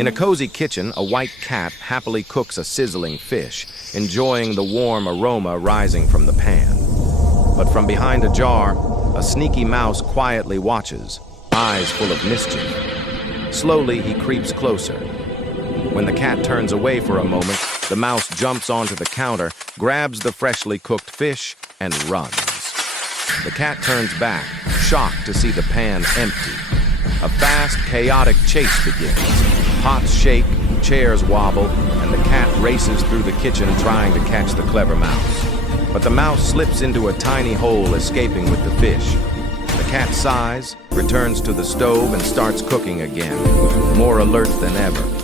In a cozy kitchen, a white cat happily cooks a sizzling fish, enjoying the warm aroma rising from the pan. But from behind a jar, a sneaky mouse quietly watches, eyes full of mischief. Slowly, he creeps closer. When the cat turns away for a moment, the mouse jumps onto the counter, grabs the freshly cooked fish, and runs. The cat turns back, shocked to see the pan empty. A fast, chaotic chase begins. Pots shake, chairs wobble, and the cat races through the kitchen trying to catch the clever mouse. But the mouse slips into a tiny hole, escaping with the fish. The cat sighs, returns to the stove, and starts cooking again, more alert than ever.